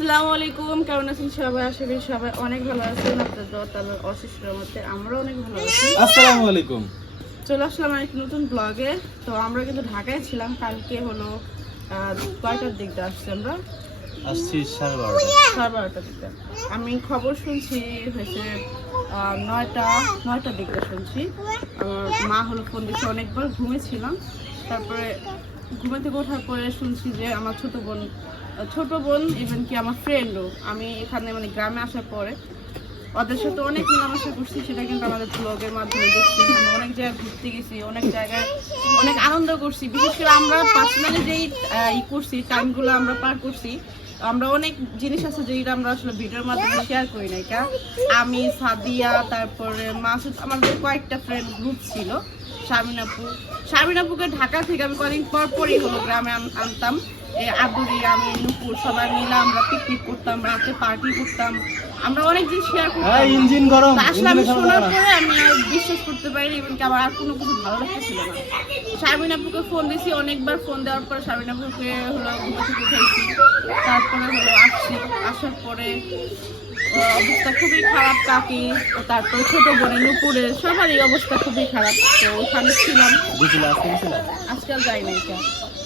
আসসালামু আলাইকুম, কেমন আছেন সবাই? আশা করি সবাই অনেক ভালো আছেন। আপনাদের দোয়া আল্লাহর অশেষ রহমতে আমরা অনেক ভালো আছি। আসসালামু আলাইকুম। চলে আসলাম আরেকটি নতুন ব্লগে। তো আমরা কিন্তু ঢাকায় ছিলাম, কালকে হলো কয়টার দিক দিয়ে আসছি আমরা? আসছি 12:30 দিকটা। আমি খবর শুনছি হয়েছে 9টার দিকটা শুনছি। আমার মা হলো ফোন দিচ্ছে, অনেকবার ঘুমেছিলাম। তারপরে ঘুমে থেকে ওঠার পরে শুনছি যে আমার ছোট বোন ইভেন কি আমার ফ্রেন্ডও, আমি এখানে মানে গ্রামে আসার পরে ওদের সাথে অনেক মেলামেশা করছি, সেটা কিন্তু আমাদের ব্লগের মাধ্যমে দেখছি। আমরা অনেক জায়গায় ঘুরতে গেছি, অনেক জায়গায় অনেক আনন্দ করছি। বিশেষ করে আমরা পার্সোনালি যেই করছি টাইমগুলো আমরা পার করছি, আমরা অনেক জিনিস আছে যেটা আমরা আসলে ভিডিওর মাধ্যমে শেয়ার করি নাই। আমি, সাদিয়া, তারপরে মাসুদ, আমাদের কয়েকটা ফ্রেন্ড গ্রুপ ছিল। শারমিন আপুকে ঢাকা থেকে আমি কদিন পরই হলো গ্রামে আনতাম। আদুরি, আমি, নুপুর সবাই মিলে আমরা পিকনিক করতাম, রাতে পার্টি করতাম, আমরা অনেক জিনিস শেয়ার করতাম। আসলে আমি শোনার পরে আমি আর বিশ্বাস করতে পারিনি, এবং আমার আর কোনো কিছু ভালো লাগতেছিল না। শারমিন আপুকে ফোন দিয়েছি, অনেকবার ফোন দেওয়ার পরে শারমিন আপুকে হলো ঘুমে থেকে উঠাইছি। তারপরে হলো আসার পরে অবস্থা খুবই খারাপ। কাকি, তারপরে ছোট বোনে নুপুরের সবারই অবস্থা খুবই খারাপ। তো ওখানে ছিলাম, আজকাল যাই না। এটা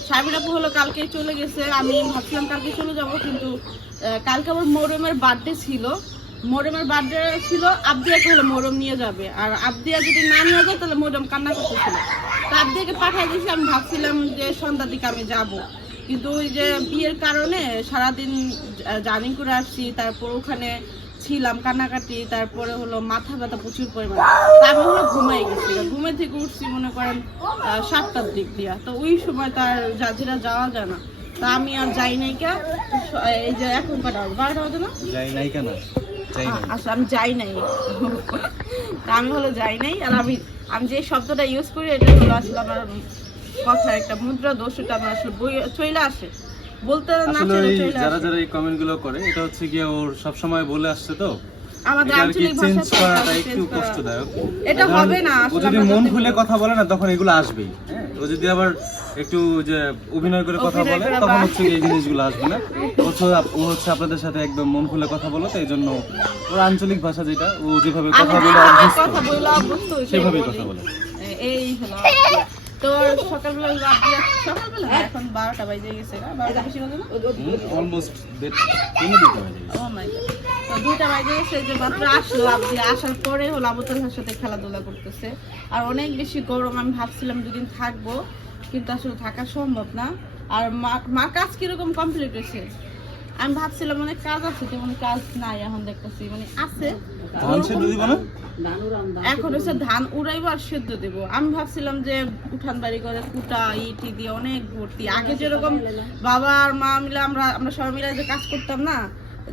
শারমিন আপু হলো কালকে চলে গেছে। আমি ভাবছিলাম কালকে চলে যাব, কিন্তু কালকে আমার মরমের বার্থডে ছিল। আবদিয়াকে হলো মরম নিয়ে যাবে, আর আবদিয়া যদি না নিয়ে যায় তাহলে মরম কান্না করতেছিল। তো আবদিয়াকে পাঠিয়ে দিয়েছি। আমি ভাবছিলাম যে সন্ধ্যার দিকে আমি যাব, কিন্তু ওই যে বিয়ের কারণে সারাদিন জার্নি করে আসছি, তারপর ওখানে ছিলাম, কান্নাকাটি, তারপরে হলো মাথা ব্যথা প্রচুর পরিমাণে। আমি হলো ঘুমাই গেছি, ঘুমে থেকে উঠছি মনে করেন 7টার দিক দিয়া। তো ওই সময় তার জাজিরা যাওয়া যায় না। তা আমি আর যাই নাই। এই যে এখন কটা 12টা বাজে না, আসলে আমি যাই নাই। আমি হলো যাই নাই। আর আমি যে শব্দটা ইউজ করি এটা হলো আসলে আমার কথা একটা মুদ্রা দোষ, এটা আমার আসলে চলে আসে বলতে না। যারা এই কমেন্ট গুলো করে, এটা হচ্ছে কি ওর সব সময় বলে আসছে, তো আমাদের আঞ্চলিক চেঞ্জ করাটা ভাষা একটু কষ্টদায়ক। এটা হবে না ও যদি মন খুলে কথা বলে না, তখন এগুলো আসবেই। হ্যাঁ, ও যদি আবার একটু যে অভিনয় করে কথা বলে, তখন হচ্ছে এই জিনিসগুলো আসবে না। ও হচ্ছে আপনাদের সাথে একদম মন খুলে কথা বলো, তো এই জন্য ওর আঞ্চলিক ভাষা যেটা, ও যেভাবে কথা বলে অভ্যস্ত, সেভাবেই কথা বলে। এই হলো তো সকালবেলা এখন 12টা বাজে গেছে না? 12টা বেশি বাজে না? অলমোস্ট 2টা বাজে গেছে। যে মাত্র আসলো আবদি, আসার পরে হলো আবুতালহার সাথে খেলাধুলা করতেছে। আর অনেক বেশি গরম। আমি ভাবছিলাম দুদিন থাকবো, কিন্তু আসলে থাকা সম্ভব না। আর মার কাজ কিরকম কমপ্লিট হয়েছে? আমি ভাবছিলাম অনেক কাজ আছে, তেমন কাজ নাই। এখন দেখতেছি মানে আছে। এখন হচ্ছে ধান উড়াইবো আর সেদ্ধ দেবো। আমি ভাবছিলাম যে উঠান বাড়ি করে কুটা ইটি দিয়ে অনেক ভর্তি। আগে যেরকম বাবা আর মা মিলে আমরা সবাই মিলে যে কাজ করতাম না,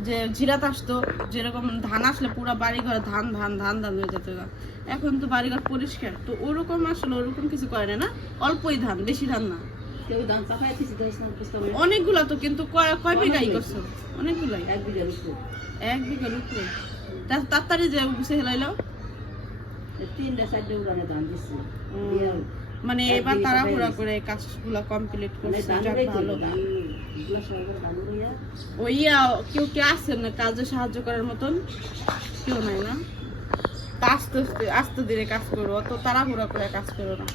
যে জিরাত আসতো, যেরকম ধান আসলে পুরো বাড়ি ঘরে ধান ধান ধান ধান হয়ে যেত। এখন তো বাড়িঘর পরিষ্কার, তো ওরকম আসলে ওরকম কিছু করে না। অল্পই ধান, বেশি ধান না। অনেকগুলা তো, কিন্তু কয় বিঘাই করছো? অনেকগুলাই, 1 বিঘার উপরে। তাড়াতাড়ি যে গুছে হেলাইলাও, 3-4 উড়ানে ধান দিচ্ছি। মানে এবার তাড়াহুড়া করে কাজগুলো কমপ্লিট করছে। ভালো। ওইয়া কেউ আছে না কাজে সাহায্য করার মতন? কেউ নাই না? আস্তে ধীরে কাজ করো, অত তাড়াহুড়া করে কাজ করো না।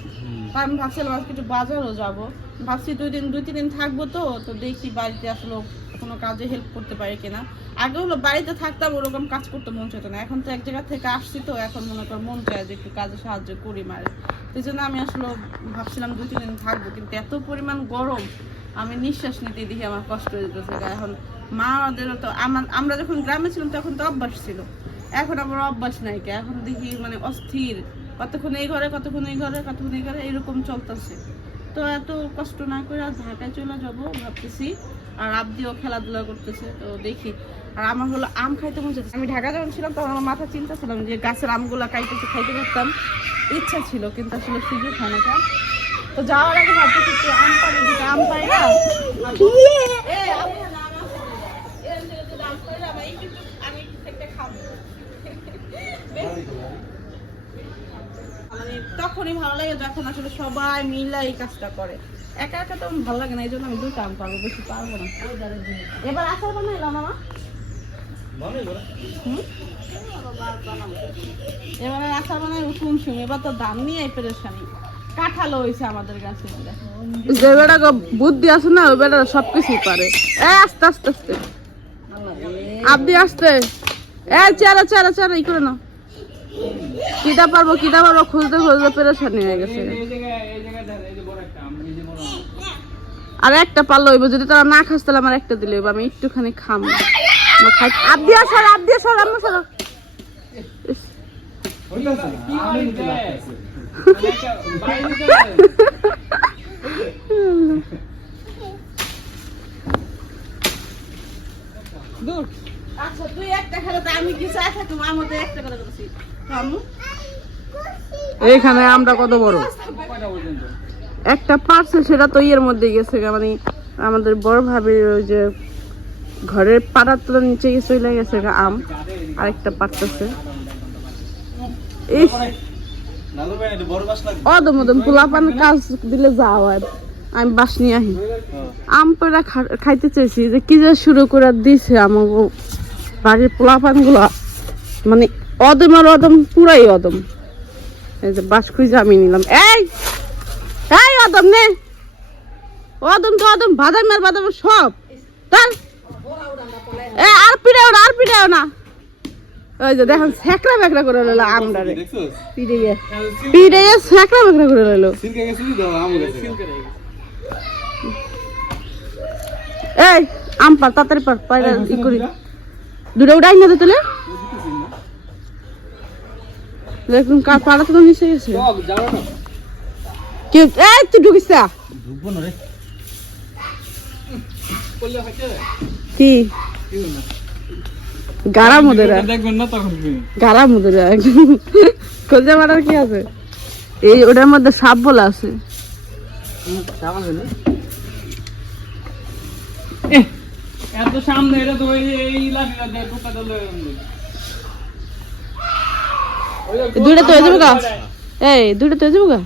আমি ভাবছিলাম আজকে একটু বাজারও যাবো। ভাবছি 2-3 দিন থাকবো, তো দেখি বাড়িতে আসলে কোনো কাজে হেল্প করতে পারি কিনা। আগে হলো বাড়িতে থাকতাম, ওরকম কাজ করতে মন চাইতো না। এখন তো এক জায়গা থেকে আসছি, তো এখন মনে কর মন চায় যে একটু কাজে সাহায্য করি মারে। সেই জন্য আমি আসলে ভাবছিলাম 2-3 দিন থাকবো, কিন্তু এত পরিমাণ গরম আমি নিঃশ্বাস নিতে দেখি আমার কষ্ট হয়ে যেতেছে। এখন মাদেরও তো আমরা যখন গ্রামে ছিলাম তখন তো অভ্যাস ছিল, এখন আমার অভ্যাস নাই। এখন দেখি মানে অস্থির, কতক্ষণ এই ঘরে এরকম চলতেছে। তো এত কষ্ট না করে আর ঢাকায় চলে যাবো ভাবতেছি। আর আবদিও খেলাধুলা করতেছে, তো দেখি। আর আমার হলো আম খাইতে মন চাইছে। আমি ঢাকা যখন ছিলাম তখন আমার মাথা চিন্তা ছিলাম যে গাছের আমগুলা খাইতে পারতাম, ইচ্ছা ছিল, কিন্তু আসলে সুযোগ হয় না। তো যাওয়ার আগে ভাবতেছি আম পাই না। তখনই ভালো লাগে যখন আসলে সবাই মিলে এই কাজটা করে। একা একা তো ভালো লাগে না, এই জন্য আমি দুটো আম পারবো, বেশি পারবো না। এবার আচার বানাইলাম মামা। এবার আচার বানাই শুনছি, এবার তো দাম নিয়ে পেরেছানি। কাঁঠালও হয়েছে আমাদের কাছে, যে বেটা বুদ্ধি আছে না ওই বেটা সবকিছুই পারে। আস্তে আস্তে আস্তে আপনি আসতে চেরা চেরা চেরা ই করে না, কিটা পারবো খুঁজতে খুঁজতে পেরেছানি হয়ে গেছে। আর একটা পারলো হইব, যদি তারা না খাস তাহলে আমার একটা দিলে হইব, আমি একটুখানি খাম। আপনি আসো আম্মু সর। আচ্ছা তুই একটা খেলে তো আমি কি চাই থাকবো, আমার মধ্যে একটা করে দিচ্ছি। এইখানে আমরা কত বড় একটা পারছে, সেটা তো ইয়ের মধ্যে গেছে, মানে আমাদের বড় ভাবির ওই যে ঘরের পাড়ার তো নিচে গিয়ে চলে গেছে আম, আরেকটা পারতেছে। অদম পোলাপান কাজ দিলে যাও, আমি বাস নিয়ে আহি আম পেড়া খাইতে চাইছি, যে কি যে শুরু করে দিছে আমাকে বাড়ির পোলাপান গুলা, মানে অদম আর অদম, পুরাই অদম। এই যে বাস খুঁজে আমি নিলাম। এই অদম নে, অদম তো অদম, বাদাম আর বাদাম সব তার। আর পিড়াও না। ওই যে দেখেন ছ্যাঁকড়া ব্যাকড়া করে লইলো আমডারে, পিড়ে ছ্যাঁকড়া ব্যাকড়া করে লইলো। এই আম পার তাড়াতাড়ি পার ই করি, দুটো উড়াই না দিতে দেখুন কার পাড়া তো নিচে গেছে। এই তুই ঢুকিস কি গাড়া মুদেরা দেখবেন না, তখন গাড়া মুদেরা খোঁজে মারার কি আছে? এই ওটার মধ্যে সাপ বলা আছে। এত সামনে এটা তো এই লাঠিটা দিয়ে ঢুকা দিলে দুইটা তো যাবো গা। এই দুইটা তো যাবো গা।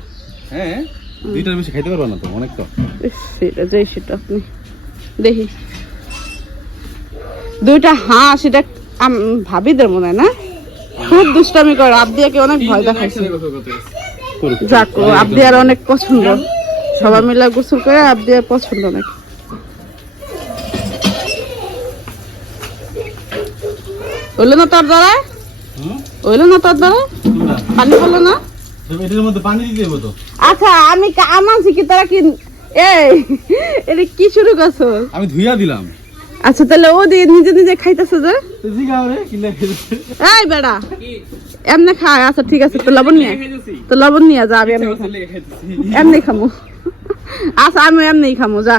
হ্যাঁ দুইটার বেশি খাইতে পারবা না তো, অনেক তো। সেটা আপনি দেখি দুইটা হাঁস, এটা ভাবিদের মনে হয় না, খুব দুষ্টামি করে। আবদিয়াকে অনেক ভয় দেখাইছে। যাক আবদিয়ার অনেক পছন্দ, সবাই মিলে গোসল করে আবদিয়ার পছন্দ অনেক। হইলো না তোর দ্বারা, পানি হলো না, এটার মধ্যে পানি দিতে হবে তো। আচ্ছা আমি আনছি কি তারা কি এটা কি শুরু করছো? আমি ধুইয়া দিলাম। আচ্ছা তাহলে ও দিয়ে নিজে খাইতেছে যে এই বেড়া এমনি খায়। আচ্ছা ঠিক আছে, তো লবণ নিয়ে যা, আমি এমনি খামো। আচ্ছা আমি এমনি খামো, যা।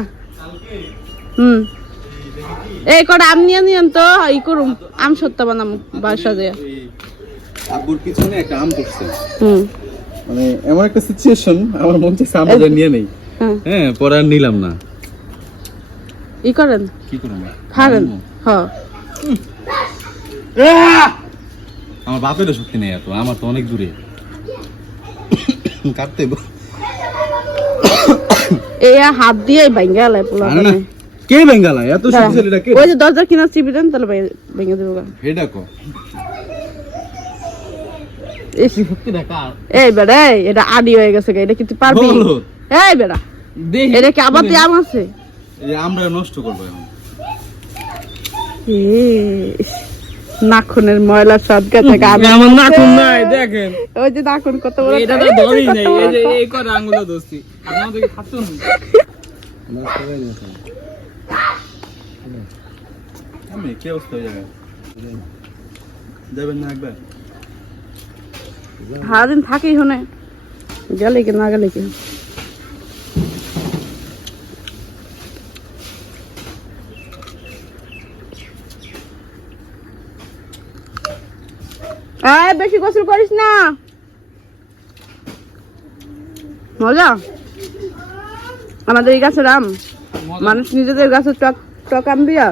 এই কটা আম নিয়ে তো ই করুম, আম সত্তা বানামু বাসা যায়। আব্বুর পিছনে একটা আম পড়ছে, মানে এমন একটা সিচুয়েশন আমার মন চাইছে আমরা নিয়ে নেই। হ্যাঁ পরে আর নিলাম না। ই করেন কি করব ফারেন। হ্যাঁ আমার বাপেরও শক্তি নেই এত, আমার তো অনেক দূরে কাটতে। এই হাত দিয়ে ভাঙ্গা লাই পোলা না কে ভাঙ্গালা এত শক্তিশালীটা কে? ওই যে দরজা কিনা চিপি দেন তাহলে ভেঙে দেবো গা। এটা কো এই বেড়া এটা আদি হয়ে গেছে, এটা কি তুই পারবি? এই বেড়া এটা কি আবার তুই আম আছে, আমরা নষ্ট করবো এখন। নাখুনের ময়লা সদ গেছে, আমার নাখুন নাই দেখেন, ওই যে নাখুন কত বড়, এটা তো ধরি নাই, এই যে এই করে আঙ্গুল দোস্তি আমাদের খাতুন আমি কি অবস্থা হয়ে যাবে, যাবেন না একবার? সারাদিন থাকি হনে, গেলে কি না গেলে কি। বেশি গোসল করিস না, মজা। আমাদের এই গাছের আম মানুষ নিজেদের গাছের টক আম দিয়া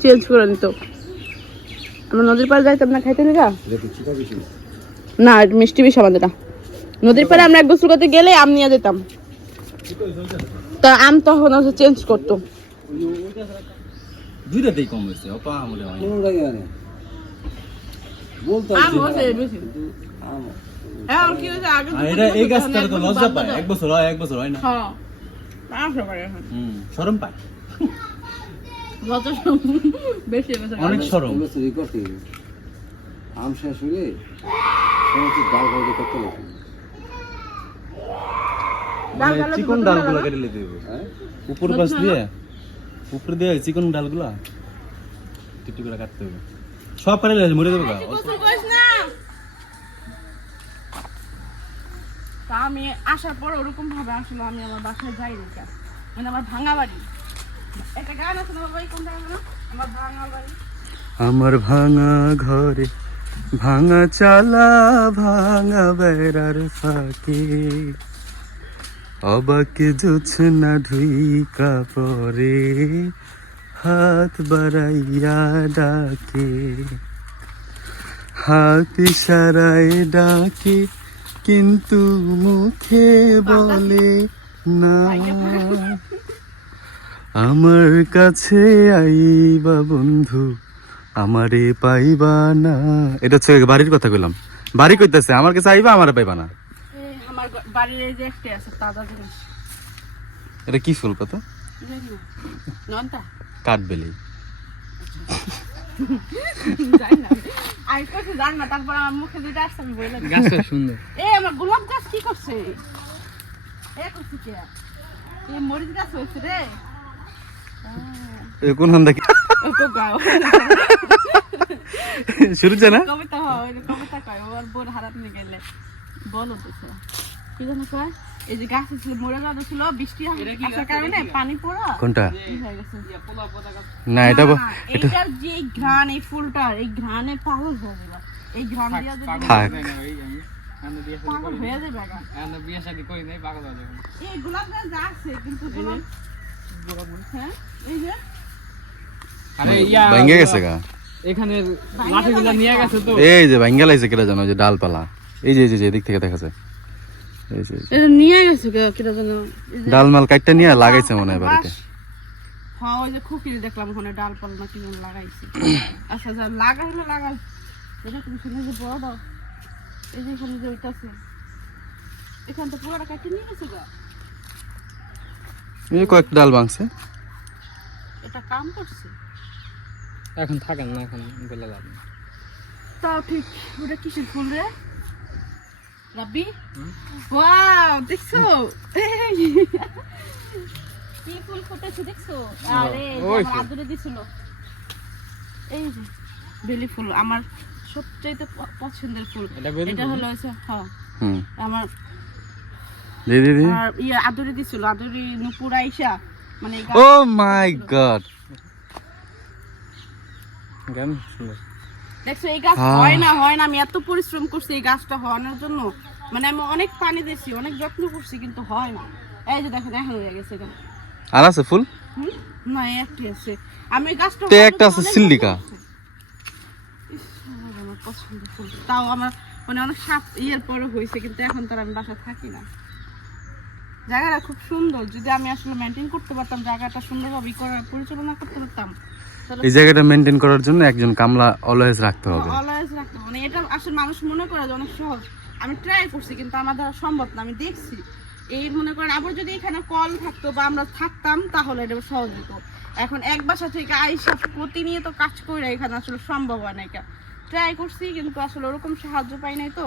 চেঞ্জ করে নিত। আমরা নদীর পাড়ে যাইতাম না খাইতে না, না মিষ্টি বেশি আমাদের। নদীর পাড়ে আমরা এক গোসল করতে গেলে আম নিয়ে যেতাম, তা আম তখন হচ্ছে চেঞ্জ করতো। দুইটাতেই কম হয়েছে, অত আমলে হয় কোন জায়গায় আনে বলতে আম হচ্ছে বেশি। এখন কি হয়েছে আগে আর এটা এই গাছটার তো লজ্জা পায়, এক বছর হয় না। হ্যাঁ আম সবাই এখন শরম পায়, যত বেশি বেশি অনেক শরম। চুরি করতে আম শেষ হলে সমস্ত ডাল খাইতে করতে লাগে। ডাল গালে চিকন দুটো ডালগুলো ডাল কেটে নিতে হবে, হ্যাঁ উপর পাশ দিয়ে উপরে দিয়ে চিকন ডালগুলা টিটি করে কাটতে হবে। সব কাটলে মরে যাবে গা। গোসল করিস না। তা আমি আসার পর ওরকম ভাবে আসলে আমি আমার বাসায় যাই না, মানে আমার ভাঙা বাড়ি। একটা গান আছে না বাবা, কোন গান না, আমার ভাঙা বাড়ি। আমার ভাঙা ঘরে ভাঙা চালা ভাঙা বেড়ার ফাঁকে অবাকে জোছনা ঢুইকা পরে হাত বাড়াইয়া ডাকে, হাত ইশারায় ডাকে কিন্তু মুখে বলে না, আমার কাছে আইবা বন্ধু আমারে পাইবা না। এটা হচ্ছে বাড়ির কথা কইলাম, বাড়ি কইতাছে আমার কাছে আইবা আমারে পাইবা না। এই আমার বাড়ির এই যে একটা আছে তাজা জিনিস, এটা কি ফুল কত? নন্তা কাঠবেলি। জানি না, আমি কিছু জানি না। তারপর আমার মুখে যেটা আসছে আমি বলে দিই। গাছটা সুন্দর। এই আমার গোলাপ গাছ কি করছে? এ করছে কে? এই মরিচ গাছ হয়েছে রে। কোন হন্দা কি ও তো গাও শুরু না? কবিতা হয়, কবিতা কয় ওর বোন হারাত নিয়ে গেলে বলো তো কি জানো কয়, এই যে গাছ ছিল মরে যাওয়া ছিল বৃষ্টি আসার কারণে পানি পড়া কোনটা? কি হয়ে গেছে। না এটা না, এটার যে ঘ্রাণ, এই ফুলটার এই ঘ্রাণে পাগল হয়ে যাবে। এই ঘ্রাণ দিয়া যদি থাক। পাগল হয়ে যাবে গা। বিয়ে শাদী করি নাই, পাগল হয়ে যাবে। এই গোলাপ গাছ আছে কিন্তু গোলাপ, হ্যাঁ এই যে আরে ইয়া ভাঙ্গে গেছে গা। এখানে লাঠিগুলো নিয়ে গেছে তো। এই যে ভাঙ্গা লাইছে কেটা জানো, যে ডালপালা এই যে এদিক থেকে দেখা যায়। এই যে এটা নিয়ে গেছে কিটা জানো, ডালমাল কাটটা নিয়ে লাগাইছে মনে হয় বাড়িতে। হ্যাঁ ওই যে খুকির দেখলাম ওখানে ডাল পাল না কি যেন লাগাইছে। আচ্ছা যা লাগাইলো লাগাল, এটা তুমি শুনে যে বড় দাও, এই যে এখানে যে ওইটা আছে এখান থেকে পুরোটা কাটি নিয়ে গেছে গা। এই কয়েক ডাল ভাঙছে। এটা কাম করছে এখন থাকেন না, এখন বলে লাভ নেই। তাও ঠিক। ওটা কিসের ফুল রে রাব্বি? ওয়াও দেখছো কি ফুল ফুটেছে দেখছো? আরে ওই আমার আদরে দিছিল এই যে বেলি ফুল, আমার সবচেয়ে পছন্দের ফুল। এটা বেলি এটা ফুল? হলো হচ্ছে হ্যাঁ হুম আমার দিদি আর ইয়ে আদরে দিছিল, আদরি নুপুর আইসা মানে এই ও গাছ- মাই গড। গান সুন্দর। দেখছো এই গাছ হয় না আমি এত পরিশ্রম করছি এই গাছটা হওয়ানোর জন্য, মানে আমি অনেক পানি দিয়েছি, অনেক যত্ন করছি কিন্তু হয় না। এই যে দেখেন এখন হয়ে গেছে এখানে। আর আছে ফুল? হুম? না এই একটি আছে। আমি এই গাছটা তে হওয়ানোর একটা আছে জন্য অনেক সিল্লিকা। যত্ন করছি। ইস, আমার পছন্দের ফুল। তাও আমার মানে অনেক সাত ইয়ের পরে হয়েছে কিন্তু এখন তার আমি বাসা থাকি না। জায়গাটা খুব সুন্দর, যদি আমি আসলে মেনটেন করতে পারতাম, জায়গাটা সুন্দরভাবে পরিচালনা করতে পারতাম তাহলে এই জায়গাটা মেনটেন করার জন্য একজন কামলা অলওয়েজ রাখতে হবে। অলওয়েজ রাখতে, মানে এটা আসলে মানুষ মনে করে যে অনেক সহজ। আমি ট্রাই করছি কিন্তু আমার দ্বারা সম্ভব না, আমি দেখছি। এই মনে করেন আবার যদি এখানে কল থাকতো বা আমরা থাকতাম তাহলে এটা সহজ হতো। এখন এক বাসা থেকে আইসা প্রতিনিয়ত কাজ করে এখানে আসলে সম্ভব হয় না। ট্রাই করছি কিন্তু আসলে ওরকম সাহায্য পাই নাই, তো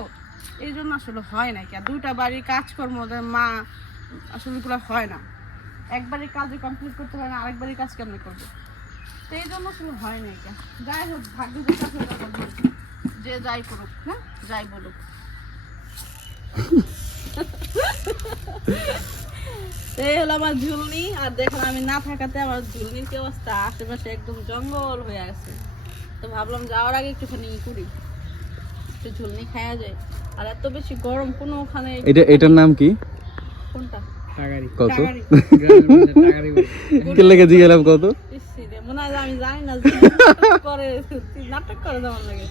এই জন্য আসলে হয় না। দুইটা বাড়ির কাজকর্ম মা আসলে এগুলো হয় না, একবারই কাজে কমপ্লিট করতে পারে না, আরেকবারই কাজ কেমন করবে, তো এই জন্য আসলে হয় না। যাই হোক ভাগ্য যেটা সেটা করবে, যে যাই করুক না যাই বলুক। এই হলো আমার ঝুলনি। আর দেখুন আমি না থাকাতে আমার ঝুলনির কি অবস্থা, আশেপাশে একদম জঙ্গল হয়ে আছে। তো ভাবলাম যাওয়ার আগে একটুখানি করি, একটু ঝুলনি খাওয়া যায়। আর এত বেশি গরম কোনো ওখানে এটার নাম কি? কোনটা টাকারি। কত? টাকারি। গ্রামের মধ্যে টাকারি বলে। কে লেগে জিগেলাম কত? ইস রে, মনে হয় যে আমি জানি না নাটক করে যেমন লাগে।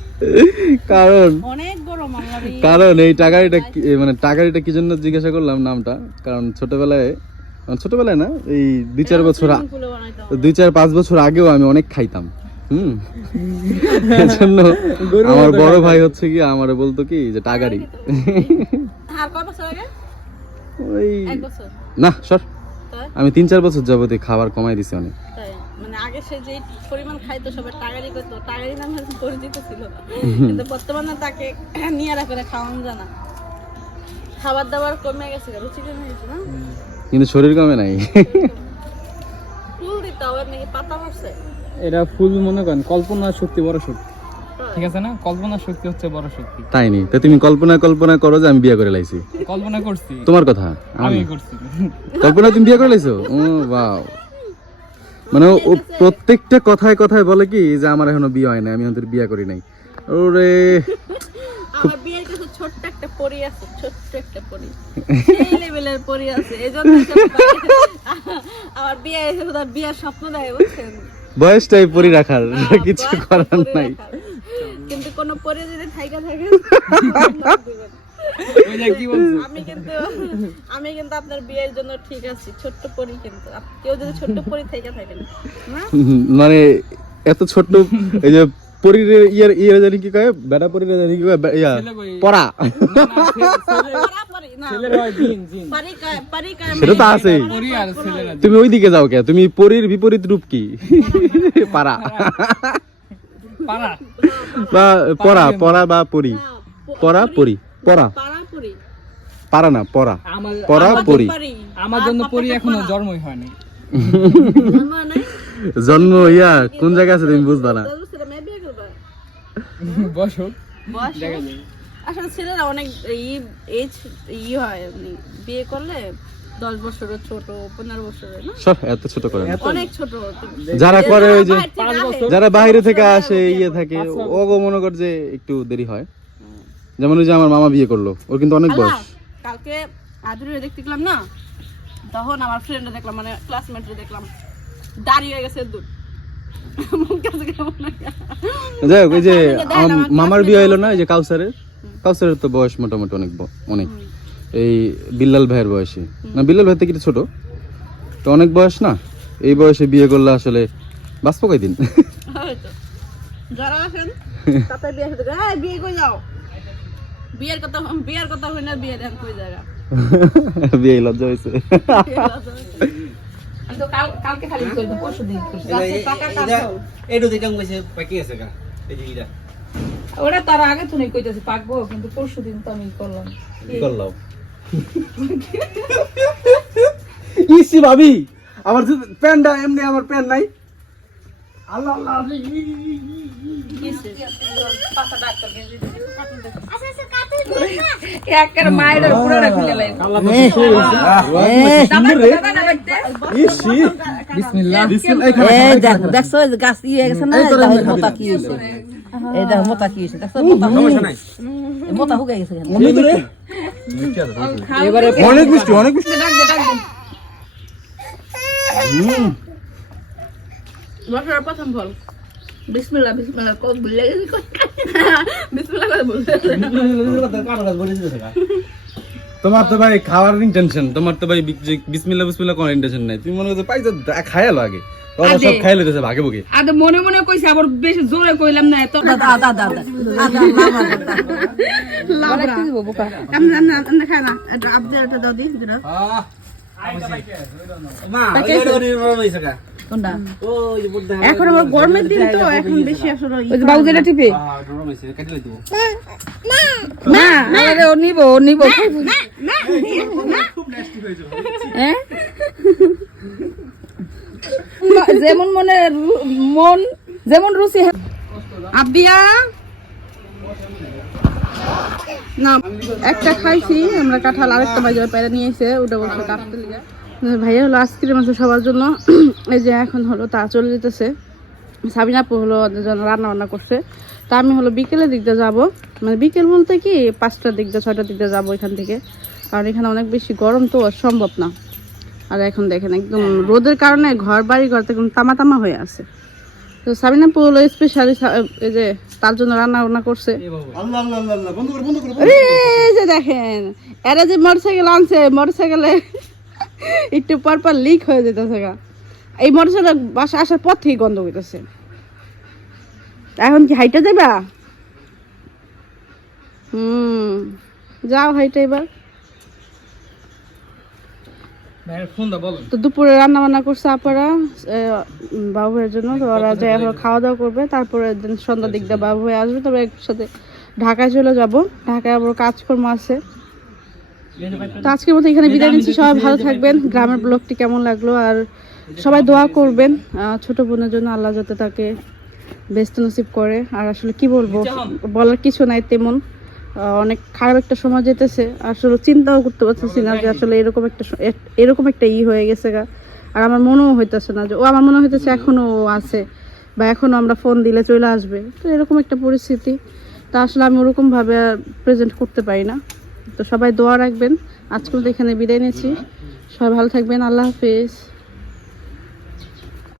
কারণ অনেক গরম আমার এই কারণ এই টাকারিটা মানে টাকারিটা কি জন্য জিজ্ঞাসা করলাম নামটা, কারণ ছোটবেলায় ছোটবেলায় না, এই 2-4 বছর swimming pool এ বানাইতাম। 2-4-5 বছর আগেও আমি অনেক খাইতাম। এজন্য আমার বড় ভাই হচ্ছে কি আমারে বলতো কি যে টাগারি। আর কত বছর আগে? ওই 1 বছর। না সর, তাই? আমি 3-4 বছর যাবতীয় খাবার কমাই দিছি অনেক। তাই মানে আগে সে যে পরিমাণ খাইতো সবাই টাগারি করতো, টাগারি নামে পরিচিত ছিল, কিন্তু বর্তমানে তাকে নিয়ে করে খাওয়ানো যায় না। খাবার দাবার কমে গেছে, রুচি কমে গেছে না? কিন্তু শরীর কমে নাই। ফুল দিতে হবে নাকি পাতা পড়ছে? এটা ফুল মনে করেন কল্পনার শক্তি বড় শক্তি, ঠিক আছে না? কল্পনার শক্তি হচ্ছে বড় শক্তি। তাই নি, তো তুমি কল্পনা করো যে আমি বিয়ে করে লাইছি। কল্পনা করছি, তোমার কথা আমি করছি। কল্পনা তুমি বিয়ে করে লাইছো? ও ওয়াও। মানে ও প্রত্যেকটা কথায় কথায় বলে কি যে আমার এখনো বিয়ে হয় না, আমি এখন বিয়ে করি নাই। ওরে আমার বিয়ের কাছে ছোট্ট একটা পরি আছে, ছোট্ট একটা পরি, সেই লেভেলের পরি আছে। এজন্য আমার বিয়ে এসে তার বিয়ের স্বপ্ন দেয়, বুঝছেন? বয়সটাই পরি রাখার, কিছু বয়স করার পরি নাই। রাখার। কিন্তু কোন পরি যদি থাইকা থাকে ওই যে কি বলছো? আমি কিন্তু আপনার বিয়ের জন্য ঠিক আছি, ছোট্ট পরি। কিন্তু কেউ যদি ছোট্ট পরি থাইকা থাকেন না, মানে এত ছোট্ট এই যে পরির ইয়ার জানি কি কয়, বেটা পরির জানি কি কয়, ইয়া পড়া। পরা পরি না, ছেলের হয় জিন জিন, পরি কায় সেটা তো আছেই। পরি আর ছেলেরা তুমি ওইদিকে যাও কে? তুমি পরির বিপরীত রূপ কি? পারা পারা বা পড়া, পড়া বা পরি, পড়া পরি, পড়া পারা পরি। পারা না পড়া, আমার পড়া পরি। আমার জন্য পরি এখনো জন্মই হয়নি। জন্ম ইয়া কোন জায়গায় আছে তুমি বুঝবা না। বসো বয়স দেখা যাবে। আসলে ছেলেরা অনেক এজ হয়, মানে বিয়ে করলে 10 বছরের ছোট, 15 বছরের না, সব এত ছোট করে না। অনেক ছোট। যারা করে ওই যে 5 বছর যারা বাইরে থেকে আসে ইয়ে থাকে, ওগো মনে কর যে একটু দেরি হয়। যেমন ওই যে আমার মামা বিয়ে করলো, ওর কিন্তু অনেক বয়স। কালকে আদুরে দেখতে গেলাম না, তখন আমার ফ্রেন্ডে দেখলাম, মানে ক্লাসমেটে দেখলাম, দাঁড়িয়ে গেছে দুধ। যাই হোক, ওই যে আমার মামার বিয়ে হইলো না, এই যে কাউসারের তো বয়স মোটামুটি অনেক এই বিল্লাল ভাইয়ের বয়সী না, বিল্লাল ভাই থেকে একটু ছোট, তো অনেক বয়স না। এই বয়সে বিয়ে করলে আসলে বাঁচবো কয়দিন? যারা আছেন তাতে বিয়ে হতে গেলে বিয়ে করে যাও, বিয়ের কথা হয় না, বিয়ে দেন কই জায়গা। বিয়ে লজ্জা হয়েছে। তো কালকে খালি করব, পরশুদিন টাকা এডো দিতাম কইছে পাকি আছে গা এই যে ইরা ওরা তার আগে তো নেই কইতাছে পাকবো, কিন্তু পরশুদিন তো আমি করলাম। কি করলাম? ইসি ভাবি আমার যে প্যান্টটা এমনি, আমার প্যান্ট নাই। আল্লাহ আল্লাহ, একের মায়ের পুরোটা খুলে লাই। ইসি বিসমিল্লাহ। এই দেখছো গাছ ইয়ে গেছে না, মোটা কি হয়েছে, এই দেখো মোটা কি হয়েছে, দেখছো মোটা হুকে গেছে। এবারে অনেক মিষ্টি, অনেক মিষ্টি। বছরের প্রথম ফল। বিসমিল্লাহ বিসমিল্লাহ কো ভুলে গেছি, বিসমিল্লাহ করে বলতে। তোমার তো ভাই খাওয়ার ইন্টেনশন, তোমার তো ভাই বিসমিল্লাহ বিসমিল্লাহ কোন ইন্টেনশন নাই। তুমি মনে করছো পাইছো খায়ালো আগে, তোরা সব খাই লইতেছে ভাগে ভাগে। আদে মনে মনে কইছি, আবার বেশি জোরে কইলাম না এত। দাদা দাদা দাদা লাবড়া আমরা খাই না, এটা আপনি এটা দাও দি দিরা। মা ওই নরম হইছে গা কোনটা ওই যে বুদ্ধা এখন আমার গরমের দিন তো, এখন বেশি আসলে ওই যে বাবু যেটা টিপে নরম হইছে কেটে লই দিব না আরে ও নিব হ্যাঁ যেমন মন যেমন রুচি। আবিয়া না, একটা খাইছি আমরা কাঁঠাল, আরেকটা বাজারে পেরে নিয়ে এসে ওটা বলছে কাটতে লিগা। ভাইয়া হলো আইসক্রিম আছে সবার জন্য, এই যে এখন হলো তা চলে যেতেছে। সাবিনা আপু হলো ওদের জন্য রান্না বান্না করছে, তা আমি হলো বিকেলের দিক দিয়ে যাবো, মানে বিকেল বলতে কি 5টার দিক দিয়ে 6টার দিক দিয়ে যাবো এখান থেকে, কারণ এখানে অনেক বেশি গরম তো সম্ভব না। আর এখন দেখেন একদম রোদের কারণে ঘর একদম তামা তামা হয়ে আছে। তো সাবিনা আপু হলো স্পেশালি এই যে তার জন্য রান্না বান্না করছে। আল্লাহ আল্লাহ আল্লাহ, বন্ধ করো বন্ধ করো। এই যে দেখেন এরা যে মোটরসাইকেল আনছে, মোটরসাইকেলে একটু পর পর লিক হয়ে যেতেছে গা। এই মোটরসাইকেল বাসা আসার পর থেকে গন্ধ হইতেছে। এখন কি হাইটা যাবা? যাও হাইটা এবার। তো দুপুরে রান্না বান্না করছে আপারা বাবুয়ের জন্য, তো ওরা যে এখন খাওয়া দাওয়া করবে, তারপরে দিন সন্ধ্যার দিক দিয়ে বাবু হয়ে আসবে, তবে একসাথে ঢাকায় চলে যাব। ঢাকায় আবার কাজকর্ম আছে। তো আজকের মতো এখানে বিদায় নিচ্ছি। সবাই ভালো থাকবেন। গ্রামের ব্লগটি কেমন লাগলো, আর সবাই দোয়া করবেন ছোট বোনের জন্য, আল্লাহ যাতে তাকে বেস্ট নসিব করে। আর আসলে কি বলবো, বলার কিছু নাই তেমন। অনেক খারাপ একটা সময় যেতেছে, আসলে চিন্তাও করতে পারতেছি না যে আসলে এরকম একটা হয়ে গেছে গা। আর আমার মনেও হইতেছে না যে আমার মনে হইতেছে এখনো ও আছে, বা এখনো আমরা ফোন দিলে চলে আসবে। তো এরকম একটা পরিস্থিতি, তা আসলে আমি ওরকম ভাবে প্রেজেন্ট করতে পারি না। তো সবাই দোয়া রাখবেন। আজকে এখানে বিদায় নিয়েছি। সবাই ভালো থাকবেন। আল্লাহ হাফিজ।